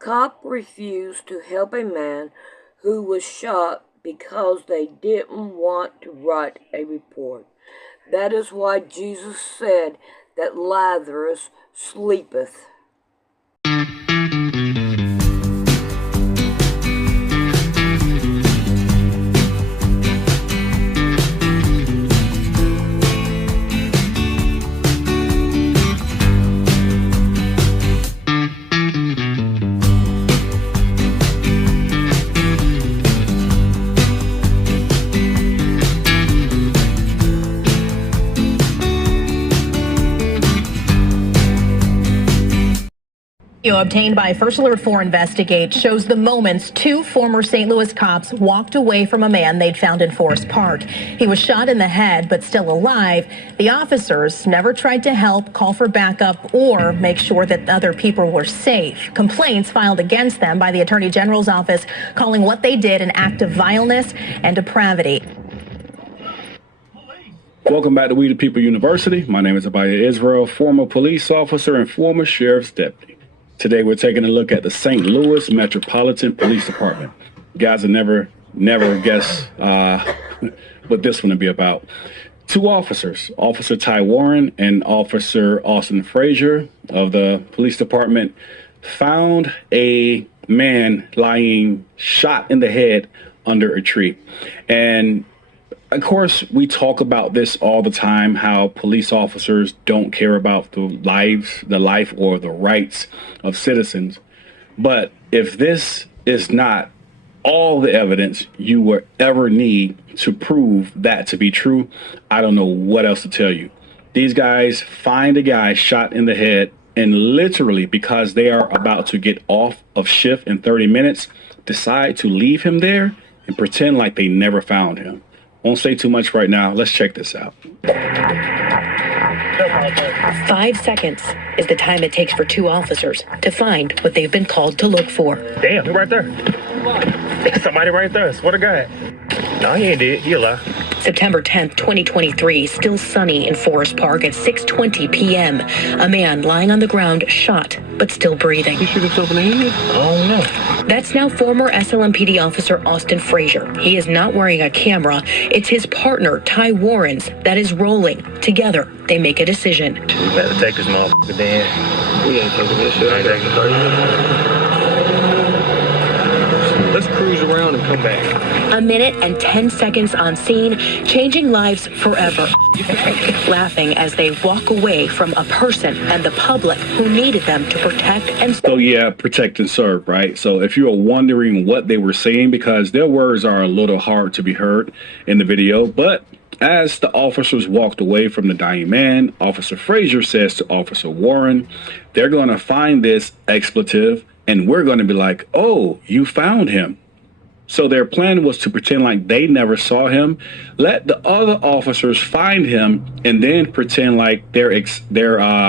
Cop refused to help a man who was shot because they didn't want to write a report. That is why Jesus said that Lazarus sleepeth. Video obtained by First Alert 4 Investigate shows the moments two former St. Louis cops walked away from a man they'd found in Forest Park. He was shot in the head, but still alive. The officers never tried to help, call for backup, or make sure that other people were safe. Complaints filed against them by the Attorney General's office, calling what they did an act of vileness and depravity. Welcome back to We the People University. My name is Abaya Israel, former police officer and former sheriff's deputy. Today, we're taking a look at the St. Louis Metropolitan Police Department. You guys will never guess what this one will be about. Two officers, Officer Ty Warren and Officer Austin Frazier of the police department, found a man lying shot in the head under a tree. And of course, we talk about this all the time, how police officers don't care about the life or the rights of citizens. But if this is not all the evidence you will ever need to prove that to be true, I don't know what else to tell you. These guys find a guy shot in the head, and literally, because they are about to get off of shift in 30 minutes, decide to leave him there and pretend like they never found him. Won't say too much right now. Let's check this out. 5 seconds is the time it takes for two officers to find what they've been called to look for. Damn, he right there. There's somebody right there. Swear to God. No, he ain't dead. He alive. September 10th, 2023, still sunny in Forest Park at 6:20 p.m. A man lying on the ground, shot, but still breathing. He shoot himself in the head? I don't know. That's now former SLMPD officer Austin Frazier. He is not wearing a camera. It's his partner, Ty Warren's, that is rolling. Together, they make a decision. We better take his motherfucker down. We ain't taking this shit. I ain't taking 30 minutes. Let's cruise around and come back. A minute and 10 seconds on scene, changing lives forever. Laughing as they walk away from a person and the public who needed them to protect and serve. So yeah, protect and serve, right? So if you are wondering what they were saying, because their words are a little hard to be heard in the video, but as the officers walked away from the dying man, Officer Frazier says to Officer Warren, they're going to find this expletive and we're going to be like, oh, you found him. So their plan was to pretend like they never saw him, let the other officers find him, and then pretend like they're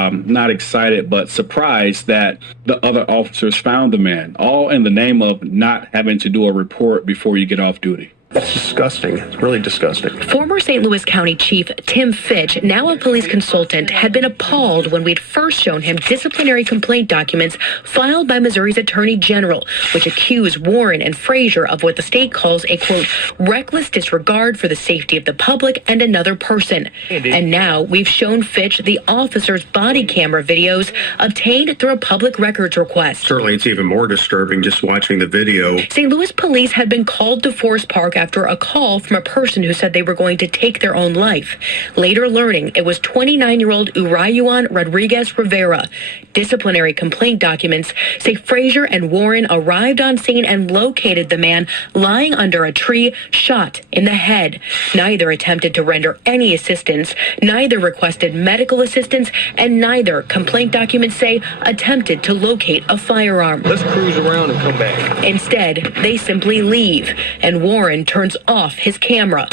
not excited but surprised that the other officers found the man, all in the name of not having to do a report before you get off duty. That's disgusting. It's really disgusting. Former St. Louis County Chief Tim Fitch, now a police consultant, had been appalled when we'd first shown him disciplinary complaint documents filed by Missouri's Attorney General, which accuse Warren and Frazier of what the state calls a, quote, reckless disregard for the safety of the public and another person. Indeed. And now we've shown Fitch the officer's body camera videos obtained through a public records request. Certainly, it's even more disturbing just watching the video. St. Louis police had been called to Forest Park after a call from a person who said they were going to take their own life. Later learning it was 29-year-old Urayuan Rodriguez Rivera. Disciplinary complaint documents say Frazier and Warren arrived on scene and located the man lying under a tree, shot in the head. Neither attempted to render any assistance, neither requested medical assistance, and neither, complaint documents say, attempted to locate a firearm. Let's cruise around and come back. Instead, they simply leave, and Warren turns off his camera.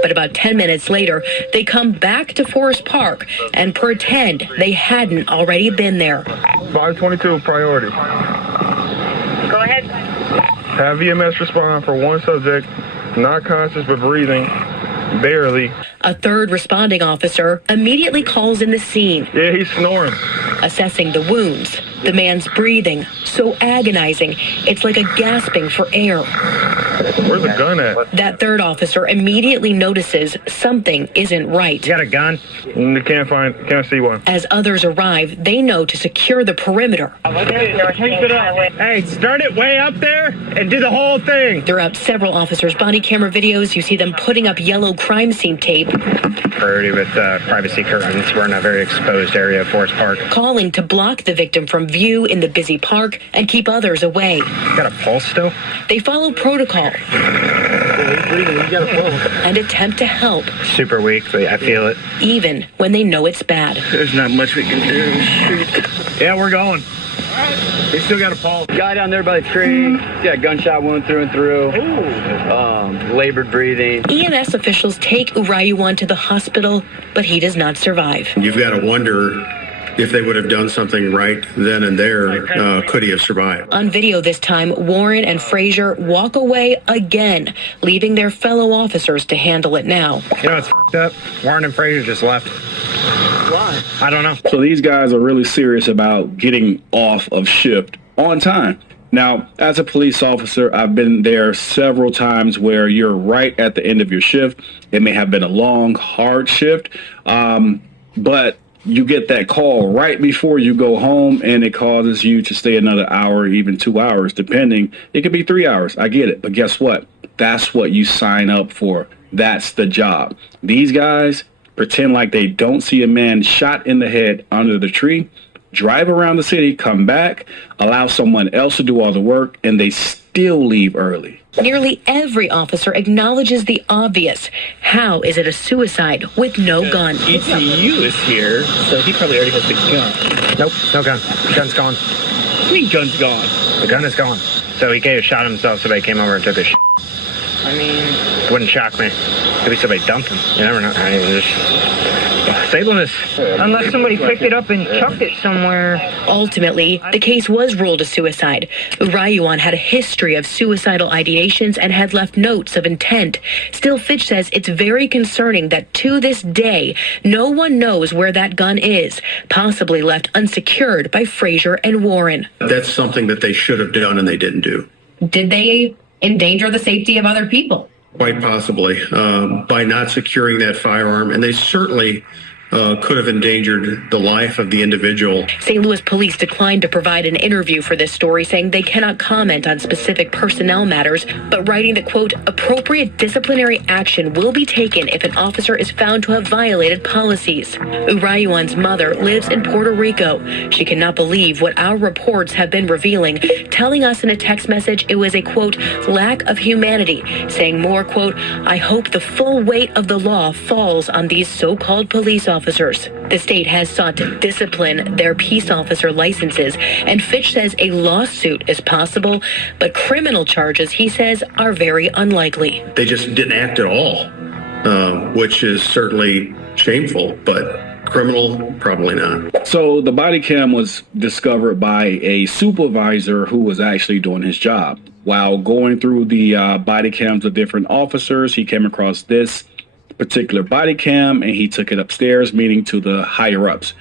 But about 10 minutes later, they come back to Forest Park and pretend they hadn't already been there. 522 priority. Go ahead. Have EMS respond for one subject, not conscious but breathing, barely. A third responding officer immediately calls in the scene. Yeah, he's snoring. assessing the wounds. The man's breathing so agonizing, it's like a gasping for air. Where's the gun at? That third officer immediately notices something isn't right. You got a gun? Can't see one. As others arrive, they know to secure the perimeter. Hey, start it way up there and do the whole thing. Throughout several officers' body camera videos, you see them putting up yellow crime scene tape. Priority with privacy curtains. We're in a very exposed area of Forest Park. Calling to block the victim from view in the busy park and keep others away. Got a pulse still? They follow protocol and attempt to help. Super weak, but I feel it. Even when they know it's bad. There's not much we can do. Shoot. Yeah, we're going. They still got a pulse. Guy down there by the tree. Yeah, gunshot wound through and through. Labored breathing. EMS officials take Urayuwan to the hospital, but he does not survive. You've got to wonder if they would have done something right then and there, could he have survived? On video this time, Warren and Frazier walk away again, leaving their fellow officers to handle it now. You know, it's f***ed up. Warren and Frazier just left. Why? I don't know. So these guys are really serious about getting off of shift on time. Now, as a police officer, I've been there several times where you're right at the end of your shift. It may have been a long, hard shift, but you get that call right before you go home, and it causes you to stay another hour, even 2 hours, depending. It could be 3 hours. I get it. But guess what? That's what you sign up for. That's the job. These guys pretend like they don't see a man shot in the head under the tree, drive around the city, come back, allow someone else to do all the work, and they still leave early. Nearly every officer acknowledges the obvious. How is it a suicide with no gun? ECU is here, so he probably already has the gun. Nope, no gun. The gun's gone. What do you mean gun's gone? The gun is gone. So he shot himself, somebody came over and took his shit. I mean, Wouldn't shock me. Maybe somebody dumped him. You never know. I mean, Sableness. Unless somebody picked it up and chucked it somewhere. Ultimately, the case was ruled a suicide. Urayuwan had a history of suicidal ideations and had left notes of intent. Still, Fitch says it's very concerning that to this day, no one knows where that gun is, possibly left unsecured by Frazier and Warren. That's something that they should have done and they didn't do. Did they endanger the safety of other people? Quite possibly, by not securing that firearm. And they certainly could have endangered the life of the individual. St. Louis police declined to provide an interview for this story, saying they cannot comment on specific personnel matters, but writing that, quote, appropriate disciplinary action will be taken if an officer is found to have violated policies. Urayuwan's mother lives in Puerto Rico. She cannot believe what our reports have been revealing, telling us in a text message it was a, quote, lack of humanity, saying more, quote, I hope the full weight of the law falls on these so-called police officers. The state has sought to discipline their peace officer licenses, and Fitch says a lawsuit is possible, but criminal charges, he says, are very unlikely. They just didn't act at all, which is certainly shameful, but criminal, probably not. So the body cam was discovered by a supervisor who was actually doing his job. While going through the body cams of different officers, he came across this particular body cam and he took it upstairs, meaning to the higher ups.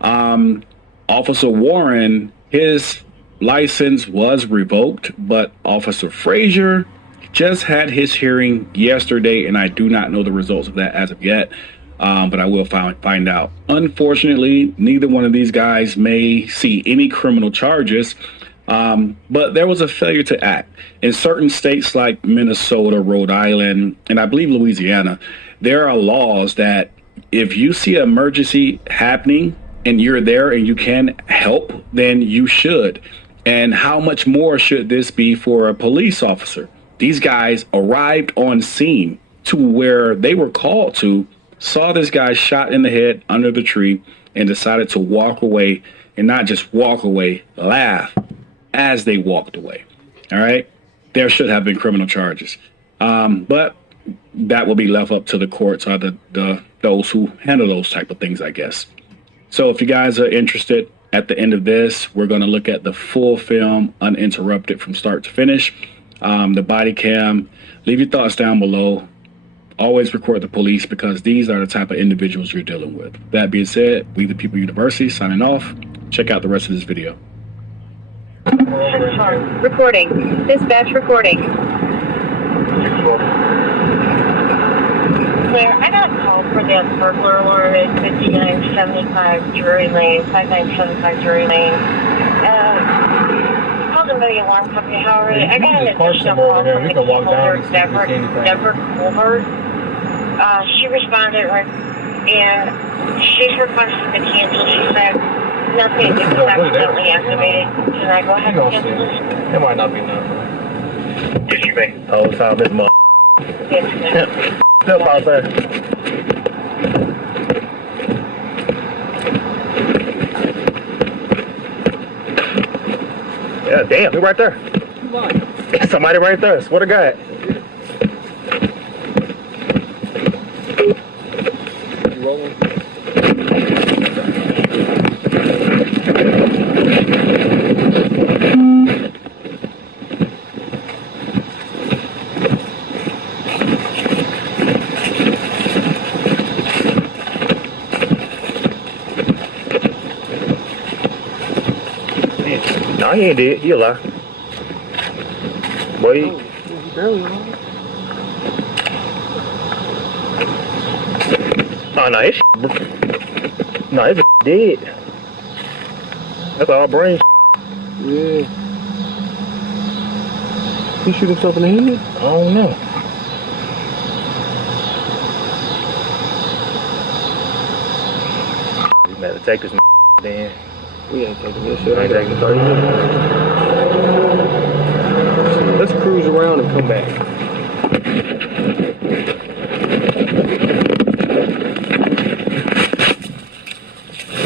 Officer Warren, his license was revoked, but Officer Frazier just had his hearing yesterday, and I do not know the results of that as of yet, but I will find out. Unfortunately, neither one of these guys may see any criminal charges, but there was a failure to act. In certain states like Minnesota, Rhode Island, and I believe Louisiana, there are laws that if you see an emergency happening and you're there and you can help, then you should. And how much more should this be for a police officer? These guys arrived on scene to where they were called to, saw this guy shot in the head under the tree, and decided to walk away, and not just walk away, laugh as they walked away. All right? There should have been criminal charges. But that will be left up to the courts or those who handle those type of things, I guess. So if you guys are interested, at the end of this, we're going to look at the full film uninterrupted from start to finish. The body cam. Leave your thoughts down below. Always record the police, because these are the type of individuals you're dealing with. That being said, We the People University signing off. Check out the rest of this video. Recording. Dispatch recording. Claire, I got a call for the burglar alarm at 5975 Drury Lane, 5975 Drury Lane. Called in by the alarm company, however, I got an additional call from the key holder, Deborah Colbert. She responded right, and she's requested to cancel. She said nothing is accidentally activated. Can I go ahead and cancel this? It might not be enough. Yes, you may. Whole time this month. Yes, ma'am. Step out there. Yeah, damn, who right there? Somebody right there. Swear to God. No, he ain't dead. He alive. Boy, he barely alive. Oh, no, his no, his dead. That's all brain. Yeah. He shoot himself in the head? I don't know. We better take this then. We ain't taking this shit. I ain't taking 30 minutes. Let's cruise around and come back.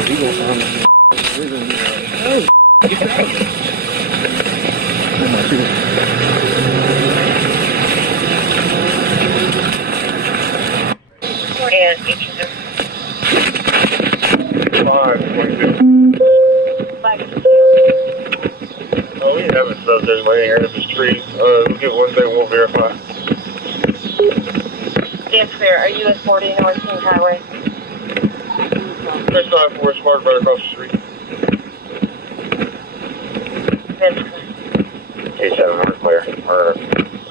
We gonna find this. We're gonna be right. Oh, get out. And each of them. 522. 522. Oh, we have a subject laying here in the street. We'll get one thing, we'll verify. Yes, clear. Are you at 40 North Kings Highway? There's 9-4 Smart right across the street. That's clear. K7, we're clear. We're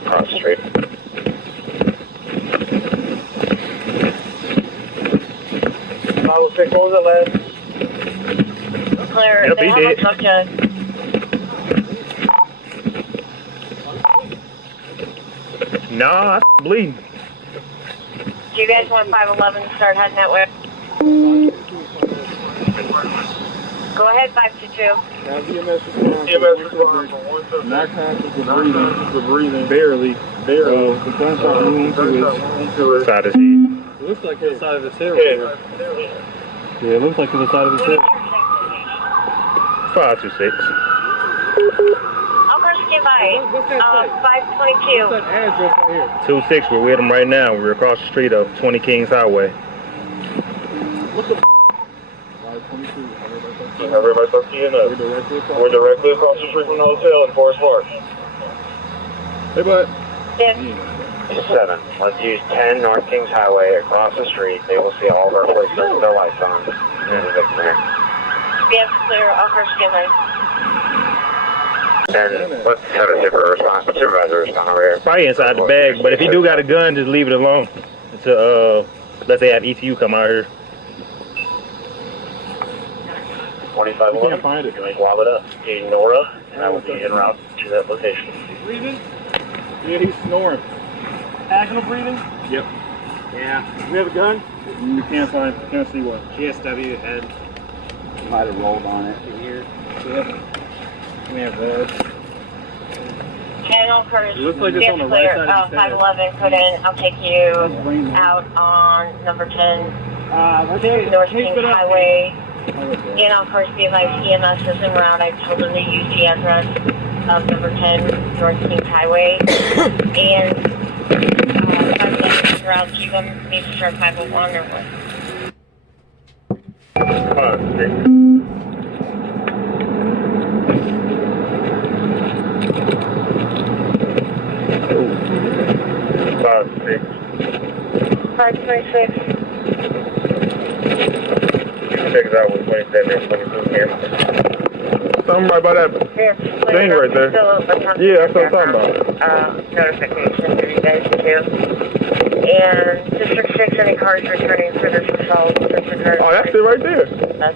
across the street. 506, what was that last? Clear. Yep, They he have did. a subject. Nah, I'm bleeding. Do you guys want 511 to start heading that way? Go ahead, 522. EMS response from 1 not conscious of breathing. Barely. The gunshot wound to his Side of his head. It looks like it's the side of his head. Yeah, it looks like it's the side of his head. 526. I'll first get by. What's that say? 522. What's that address right here? 26, we're with him right now. We're across the street of 20 Kings Highway. What the 522. Everybody start keying up. We're directly across the street from the hotel in Forest Park. Hey, bud. Yes. 7. Let's use 10 North Kings Highway across the street. They will see all of our places with their lights on. Yes, clear. I'll first get by. And let's have a supervisor respond over here. Probably inside the bag, but if you do got a gun, just leave it alone. Until, let's say have ECU come out here. 2511. Can't find it. Lob it up. Ignore it, and I will be en route to that location. Breathing? Yeah, he's snoring. Agonal breathing? Yep. Yeah. We have a gun? We can't see one. GSW head. Might have rolled on it. Here. Yep. We have red. Channel Curtis. It looks like it's on the right side of the 511, put in. I'll take you out on number 10, North Kings Highway. And I'll first be like EMS is en route. I told them to use the address of number 10, North Kings Highway. And 511 en route. Do you want me to start 501 or what? Five, six. 526. You can check it out with 27 and 22. Something right by that thing right there. Yeah, that's what I'm talking about. Notification for you guys too. And District 6, any cars returning for this assault? Oh, that's it right there. And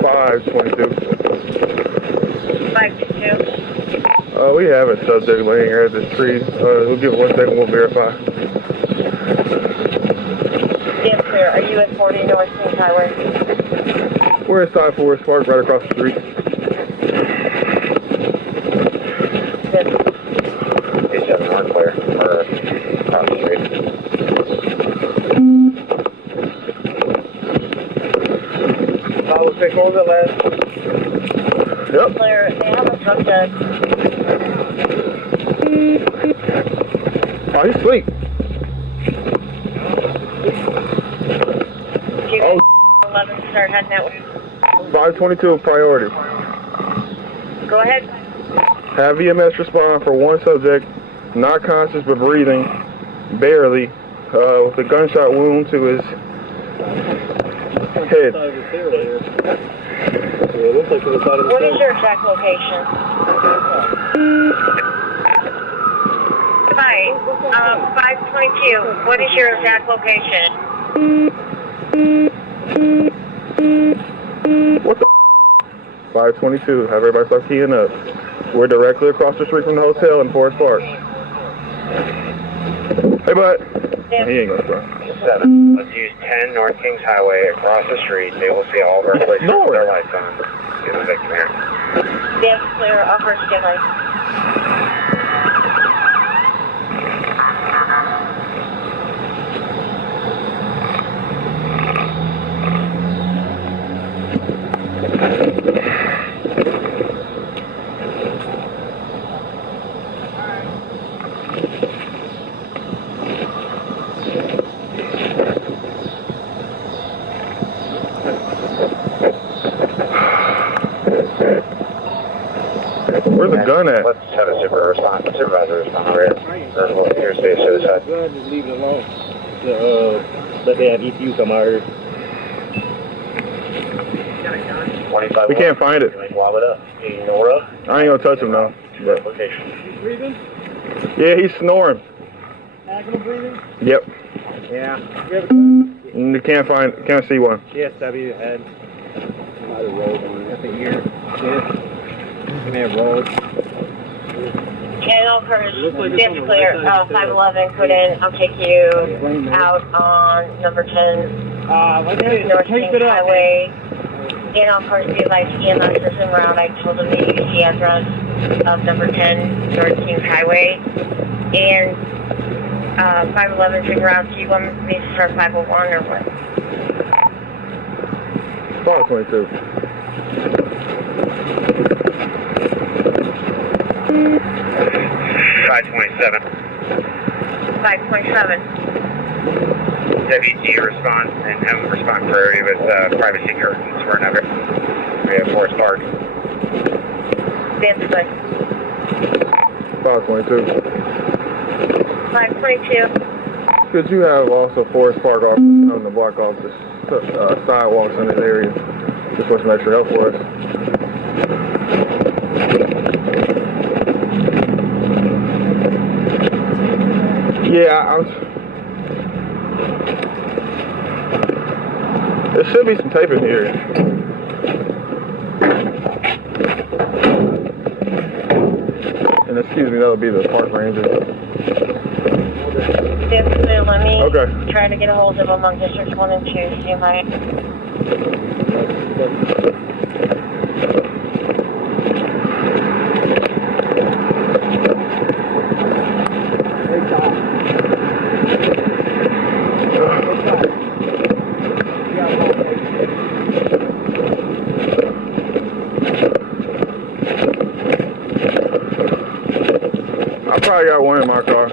522. 522. We have a subject laying here at the tree. We'll give it 1 second, we'll verify. Yes, clear. Are you at 40 North Kings Highway? We're inside Forest Park, right across the street. Yes. It's just not clear. Or across the street. What was it last? Yep. Clear. They have a subject. Oh, he's asleep. Oh. 11, start heading that way. 522 priority. Go ahead. Have EMS respond for one subject, not conscious but breathing, barely, with a gunshot wound to his head. What is your exact location? Hi, 522. What is your exact location? What the 522, have everybody start keying up. We're directly across the street from the hotel in Forest Park. Hey, bud. Yeah. He ain't gonna start. 7. Let's use 10 North Kings Highway across the street. They will see all of our places with their lights on. Get the victim here. Yes, clear. Upper skin light. Where's the gun at? Let's have a supervisor respond over here. Here's the suicide. Go ahead, just leave it alone. Let they have ECU come out here. 25. We can't find it. Lob it up. You know where up? I ain't gonna touch him now. But Location. he's breathing? Yeah, he's snoring. Active breathing? Yep. Yeah. You can't see one. GSW head. Might have rolled on it. Up in here. Yeah. He may have rolled. Channel cars, yes, clear. 511, put in. I'll take you out on number 10, North Kings Highway. And all cars be like EMS is en route. I told them to use the address of number 10, North Kings Highway. And 511's en route. Do you want me to start 501 or what? 522. 527. 527. WT response and have response priority with privacy curtains for another. We have Forest Park. That's good. 522. 522. Could you have also Forest Park officers on the block off the sidewalks in this area? Just for some extra help for us. Yeah, there should be some tape in here. And excuse me, that'll be the park ranger. That's clear. Let me Okay. try to get a hold of them on Districts 1 and 2. See if I... I probably got one in my car.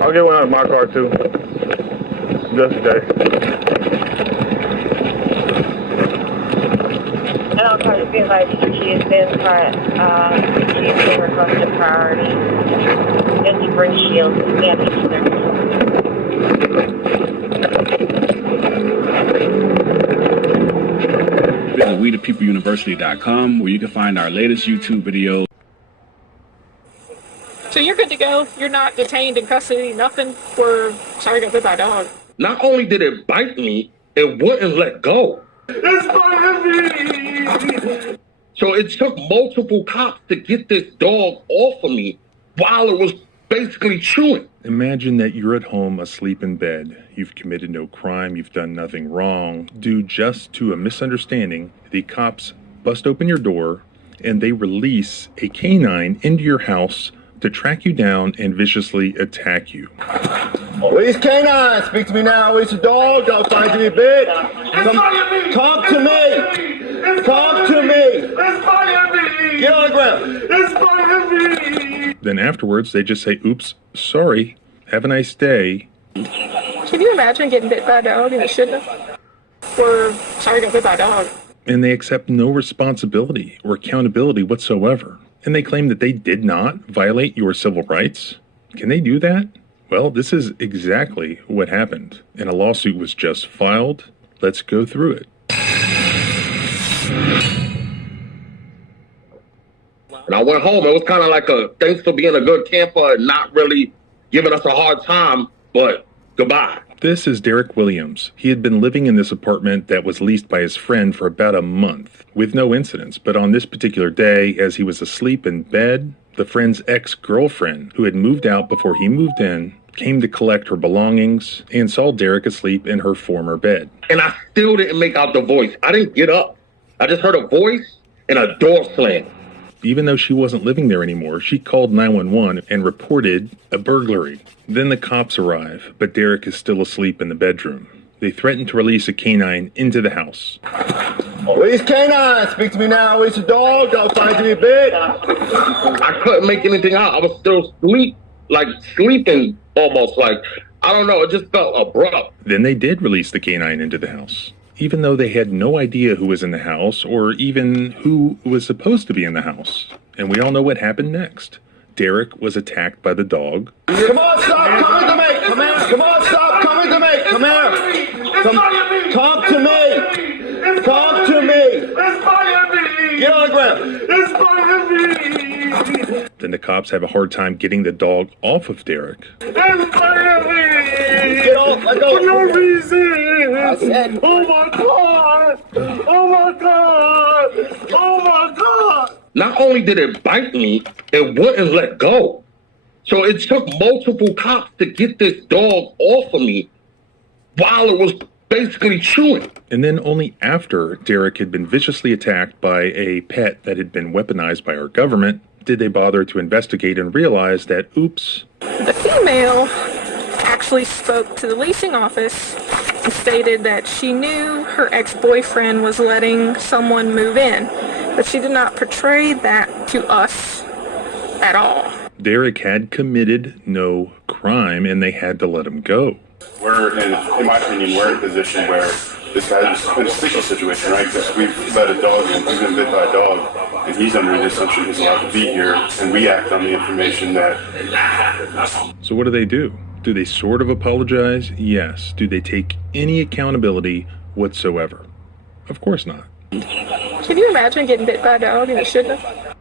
I'll get one out of my car too. Just in case. And I'll try to be advised. she has been requested priority. Just to bring shields and Visit WeThePeopleUniversity.com where you can find our latest YouTube videos. So you're good to go. You're not detained in custody. Nothing. We're sorry, got bit by a dog. Not only did it bite me, it wouldn't let go. It's biting me. So it took multiple cops to get this dog off of me while it was basically chewing. Imagine that you're at home asleep in bed. You've committed no crime. You've done nothing wrong. Due just to a misunderstanding, the cops bust open your door and they release a canine into your house to track you down and viciously attack you. Where's canine? Speak to me now. Where's the dog? Don't find you a bit. Talk to me. Talk to me. It's biting me. Get on the ground. It's biting me. Then afterwards, they just say, oops, sorry, have a nice day. Can you imagine getting bit by a dog and you shouldn't have? We're sorry, got bit by a dog. And they accept no responsibility or accountability whatsoever. And they claim that they did not violate your civil rights. Can they do that? Well, this is exactly what happened. And a lawsuit was just filed. Let's go through it. And I went home. It was kind of like a thanks for being a good camper and not really giving us a hard time, but goodbye. This is Derek Williams. He had been living in this apartment that was leased by his friend for about a month with no incidents. But on this particular day, as he was asleep in bed, the friend's ex-girlfriend, who had moved out before he moved in, came to collect her belongings and saw Derek asleep in her former bed. And I still didn't make out the voice. I didn't get up. I just heard a voice and a door slam. Even though she wasn't living there anymore, she called 911 and reported a burglary. Then the cops arrive, but Derek is still asleep in the bedroom. They threaten to release a canine into the house. Where's canine? Speak to me now. Where's the dog? Don't find you a bit. I couldn't make anything out. I was still sleeping almost like, I don't know, it just felt abrupt. Then they did release the canine into the house, even though they had no idea who was in the house or even who was supposed to be in the house. And we all know what happened next. Derek was attacked by the dog. Come on, stop coming to me. Come here. Come on, stop coming to me. Come here. Talk to me. Talk to me. It's biting me. Get on the ground. It's biting me. Then the cops have a hard time getting the dog off of Derek. It's biting me. Get off. Let go. For no reason. I said. Oh my God. Oh my God. Oh my God. Not only did it bite me, it wouldn't let go. So it took multiple cops to get this dog off of me while it was basically chewing. And then only after Derek had been viciously attacked by a pet that had been weaponized by our government did they bother to investigate and realize that, oops. The female actually spoke to the leasing office and stated that she knew her ex-boyfriend was letting someone move in, but she did not portray that to us at all. Derek had committed no crime and they had to let him go. We're in my opinion, we're in a position where this guy's in a sticky situation, right? Because we've let a dog in, he's been bit by a dog, and he's under the assumption he's allowed to be here, and we act on the information that... So what do? Do they sort of apologize? Yes. Do they take any accountability whatsoever? Of course not. Can you imagine getting bit by a dog and you shouldn't have?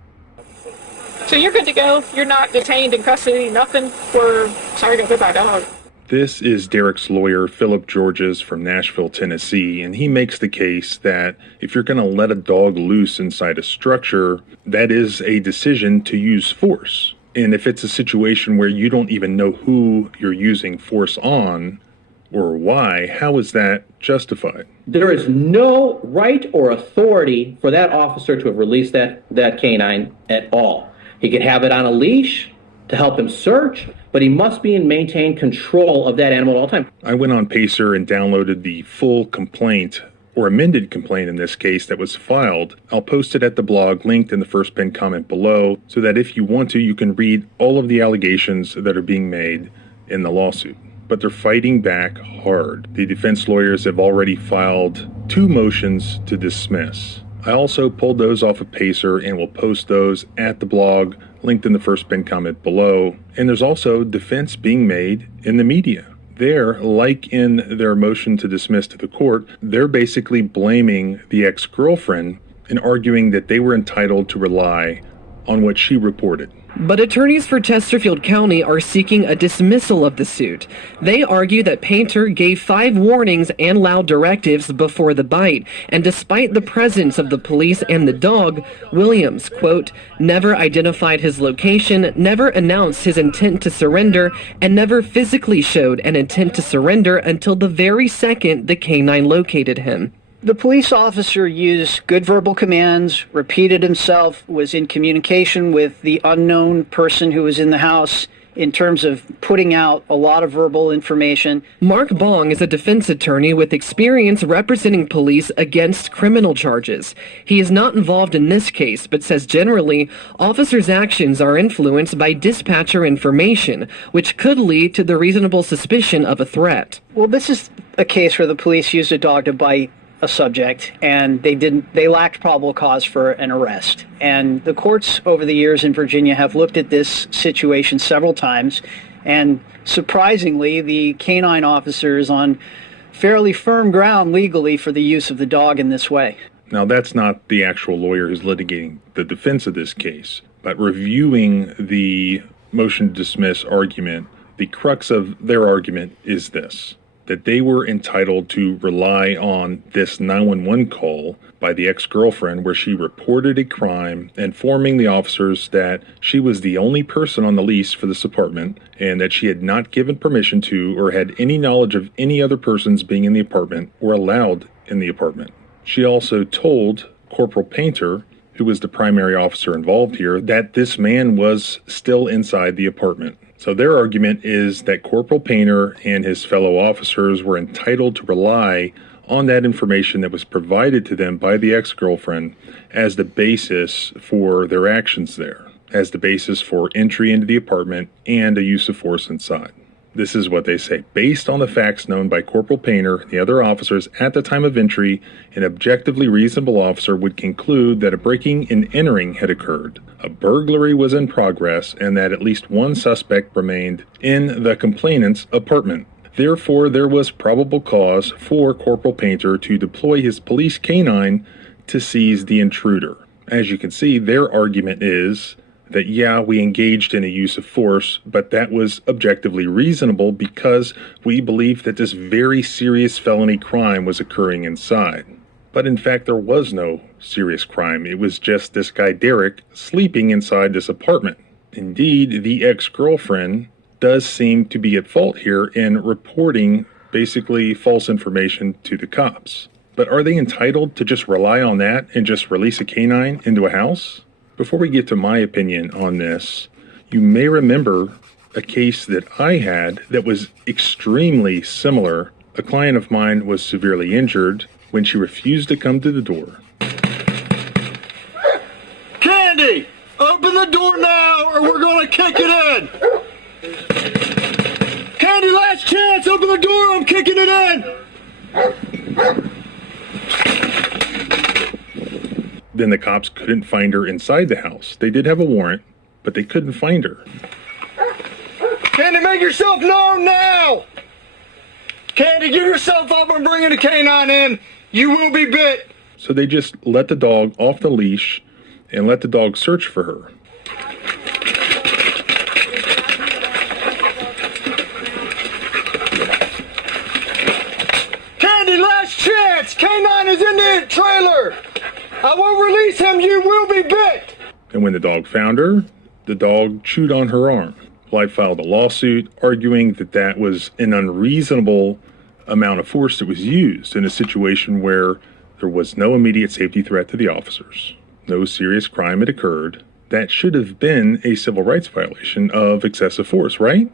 So you're good to go. You're not detained in custody, nothing. We're sorry, got bit by a dog. This is Derek's lawyer, Philip Georges from Nashville, Tennessee, and he makes the case that if you're going to let a dog loose inside a structure, that is a decision to use force. And if it's a situation where you don't even know who you're using force on or why, how is that justified? There is no right or authority for that officer to have released that canine at all. He could have it on a leash to help him search, but he must be in maintained control of that animal at all times. I went on Pacer and downloaded the full complaint, or amended complaint in this case, that was filed. I'll post it at the blog, linked in the first pinned comment below, so that if you want to, you can read all of the allegations that are being made in the lawsuit. But they're fighting back hard. The defense lawyers have already filed 2 motions to dismiss. I also pulled those off of Pacer and will post those at the blog, linked in the first pinned comment below. And there's also defense being made in the media. They're, like in their motion to dismiss to the court, they're basically blaming the ex-girlfriend and arguing that they were entitled to rely on what she reported. But attorneys for Chesterfield County are seeking a dismissal of the suit. They argue that Painter gave 5 warnings and loud directives before the bite, and despite the presence of the police and the dog, Williams, quote, never identified his location, never announced his intent to surrender, and never physically showed an intent to surrender until the very second the canine located him. The police officer used good verbal commands, repeated himself, was in communication with the unknown person who was in the house in terms of putting out a lot of verbal information. Mark Bong is a defense attorney with experience representing police against criminal charges. He is not involved in this case, but says generally, officers' actions are influenced by dispatcher information, which could lead to the reasonable suspicion of a threat. Well, this is a case where the police used a dog to bite a subject, and they lacked probable cause for an arrest. And the courts over the years in Virginia have looked at this situation several times, and surprisingly, the canine officer is on fairly firm ground legally for the use of the dog in this way. Now, that's not the actual lawyer who's litigating the defense of this case, but reviewing the motion to dismiss argument, the crux of their argument is this: that they were entitled to rely on this 911 call by the ex-girlfriend where she reported a crime, informing the officers that she was the only person on the lease for this apartment and that she had not given permission to or had any knowledge of any other persons being in the apartment or allowed in the apartment. She also told Corporal Painter, who was the primary officer involved here, that this man was still inside the apartment. So their argument is that Corporal Painter and his fellow officers were entitled to rely on that information that was provided to them by the ex-girlfriend as the basis for their actions there, as the basis for entry into the apartment and a use of force inside. This is what they say. Based on the facts known by Corporal Painter and the other officers at the time of entry, an objectively reasonable officer would conclude that a breaking and entering had occurred, a burglary was in progress, and that at least one suspect remained in the complainant's apartment. Therefore, there was probable cause for Corporal Painter to deploy his police canine to seize the intruder. As you can see, their argument is that, yeah, we engaged in a use of force, but that was objectively reasonable because we believed that this very serious felony crime was occurring inside. But in fact, there was no serious crime. It was just this guy, Derek, sleeping inside this apartment. Indeed, the ex-girlfriend does seem to be at fault here in reporting basically false information to the cops. But are they entitled to just rely on that and just release a canine into a house? Before we get to my opinion on this, you may remember a case that I had that was extremely similar. A client of mine was severely injured when she refused to come to the door. Candy, open the door now or we're going to kick it in. Candy, last chance, open the door, I'm kicking it in. Then the cops couldn't find her inside the house. They did have a warrant, but they couldn't find her. Candy, make yourself known now! Candy, give yourself up, I'm bringing a canine in. You will be bit. So they just let the dog off the leash and let the dog search for her. Candy, last chance! Canine is in the trailer! I won't release him, you will be bit! And when the dog found her, the dog chewed on her arm. Well, I filed a lawsuit arguing that that was an unreasonable amount of force that was used in a situation where there was no immediate safety threat to the officers. No serious crime had occurred. That should have been a civil rights violation of excessive force, right?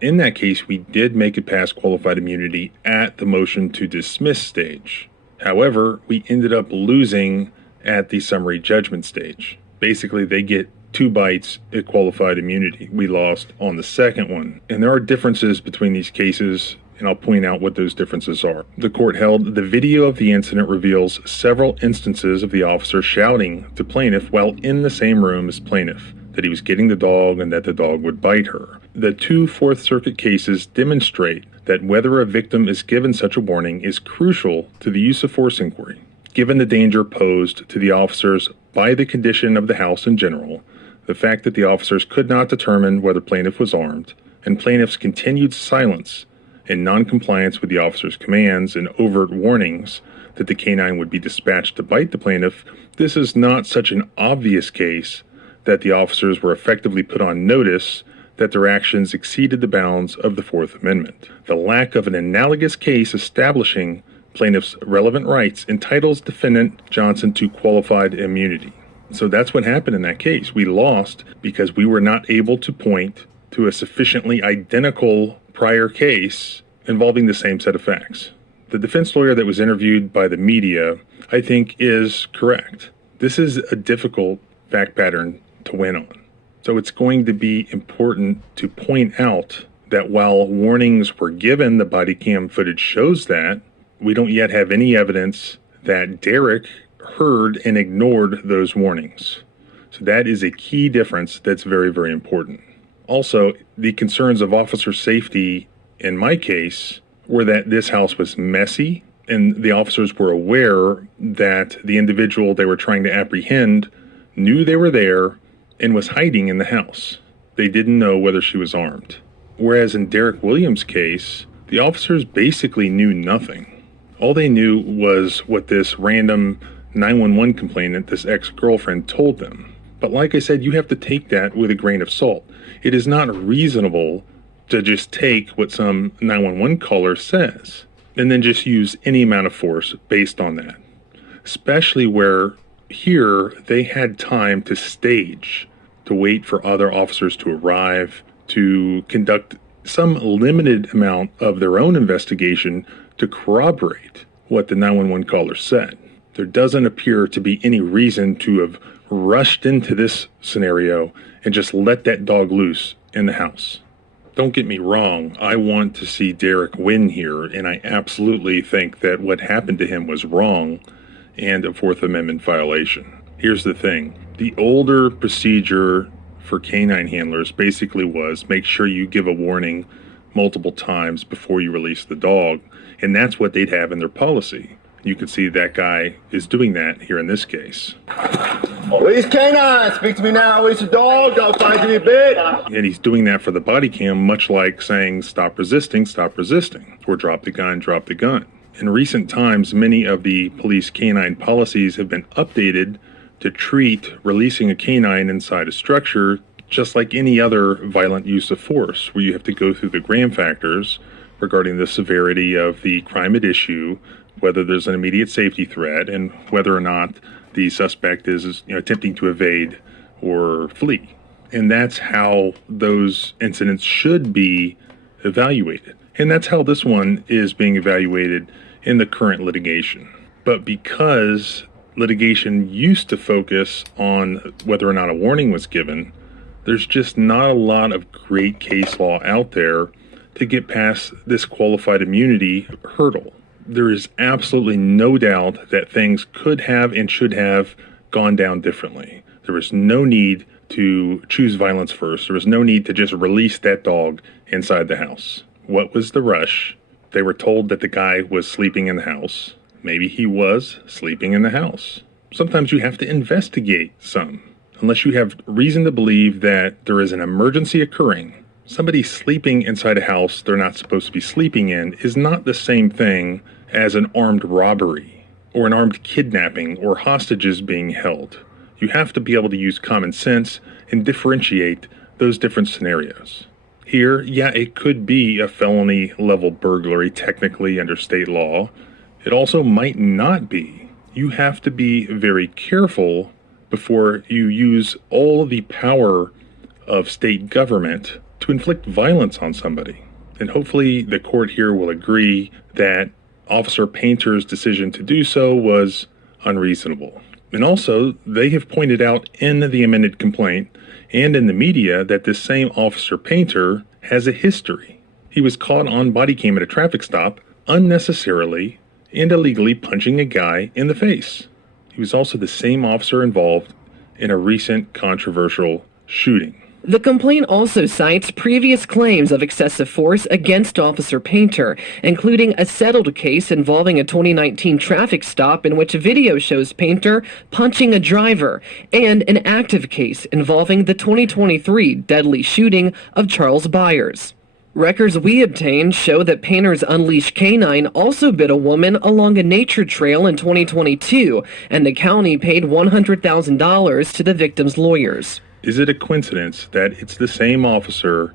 In that case, we did make it past qualified immunity at the motion to dismiss stage. However, we ended up losing at the summary judgment stage. Basically, they get 2 bites at qualified immunity. We lost on the second one. And there are differences between these cases and I'll point out what those differences are. The court held the video of the incident reveals several instances of the officer shouting to plaintiff while in the same room as plaintiff that he was getting the dog and that the dog would bite her. The two Fourth Circuit cases demonstrate that whether a victim is given such a warning is crucial to the use of force inquiry. Given the danger posed to the officers by the condition of the house in general, the fact that the officers could not determine whether plaintiff was armed, and plaintiff's continued silence and noncompliance with the officer's commands and overt warnings that the canine would be dispatched to bite the plaintiff, this is not such an obvious case that the officers were effectively put on notice that their actions exceeded the bounds of the Fourth Amendment. The lack of an analogous case establishing plaintiff's relevant rights entitles defendant Johnson to qualified immunity. So that's what happened in that case. We lost because we were not able to point to a sufficiently identical prior case involving the same set of facts. The defense lawyer that was interviewed by the media, I think, is correct. This is a difficult fact pattern to win on. So it's going to be important to point out that while warnings were given, the body cam footage shows that, we don't yet have any evidence that Derek heard and ignored those warnings. So that is a key difference that's very, very important. Also, the concerns of officer safety in my case were that this house was messy and the officers were aware that the individual they were trying to apprehend knew they were there and was hiding in the house. They didn't know whether she was armed. Whereas in Derek Williams' case, the officers basically knew nothing. All they knew was what this random 911 complainant, this ex-girlfriend, told them. But like I said, you have to take that with a grain of salt. It is not reasonable to just take what some 911 caller says and then just use any amount of force based on that. Especially where here they had time to stage, to wait for other officers to arrive, to conduct some limited amount of their own investigation to corroborate what the 911 caller said. There doesn't appear to be any reason to have rushed into this scenario and just let that dog loose in the house. Don't get me wrong, I want to see Derek win here, and I absolutely think that what happened to him was wrong and a Fourth Amendment violation. Here's the thing. The older procedure for canine handlers basically was make sure you give a warning multiple times before you release the dog, and that's what they'd have in their policy. You can see that guy is doing that here in this case. Release canine, speak to me now, release a dog, dog find you a bit. And he's doing that for the body cam, much like saying stop resisting, or drop the gun, drop the gun. In recent times, many of the police canine policies have been updated to treat releasing a canine inside a structure just like any other violent use of force, where you have to go through the Graham factors regarding the severity of the crime at issue, whether there's an immediate safety threat, and whether or not the suspect is attempting to evade or flee. And that's how those incidents should be evaluated. And that's how this one is being evaluated in the current litigation. But because litigation used to focus on whether or not a warning was given, there's just not a lot of great case law out there to get past this qualified immunity hurdle. There is absolutely no doubt that things could have and should have gone down differently. There was no need to choose violence first. There was no need to just release that dog inside the house. What was the rush? They were told that the guy was sleeping in the house. Maybe he was sleeping in the house. Sometimes you have to investigate some. Unless you have reason to believe that there is an emergency occurring, somebody sleeping inside a house they're not supposed to be sleeping in is not the same thing as an armed robbery or an armed kidnapping or hostages being held. You have to be able to use common sense and differentiate those different scenarios. Here, yeah, it could be a felony level burglary technically under state law. It also might not be. You have to be very careful before you use all of the power of state government to inflict violence on somebody. And hopefully the court here will agree that Officer Painter's decision to do so was unreasonable. And also, they have pointed out in the amended complaint and in the media that this same Officer Painter has a history. He was caught on body cam at a traffic stop unnecessarily and illegally punching a guy in the face. He was also the same officer involved in a recent controversial shooting. The complaint also cites previous claims of excessive force against Officer Painter, including a settled case involving a 2019 traffic stop in which video shows Painter punching a driver, and an active case involving the 2023 deadly shooting of Charles Byers. Records we obtained show that Painter's unleashed canine also bit a woman along a nature trail in 2022, and the county paid $100,000 to the victim's lawyers. Is it a coincidence that it's the same officer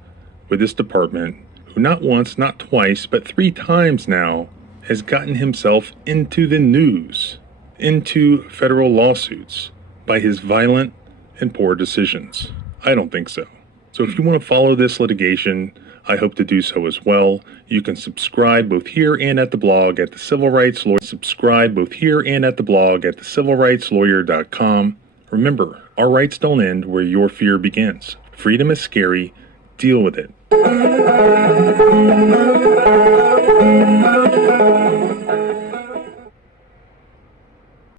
with this department who not once, not twice, but 3 times now has gotten himself into the news, into federal lawsuits by his violent and poor decisions? I don't think so. So if you want to follow this litigation, I hope to do so as well. You can subscribe both here and at the blog at the Civil Rights Lawyer. Subscribe both here and at the blog at thecivilrightslawyer.com. Remember, our rights don't end where your fear begins. Freedom is scary. Deal with it.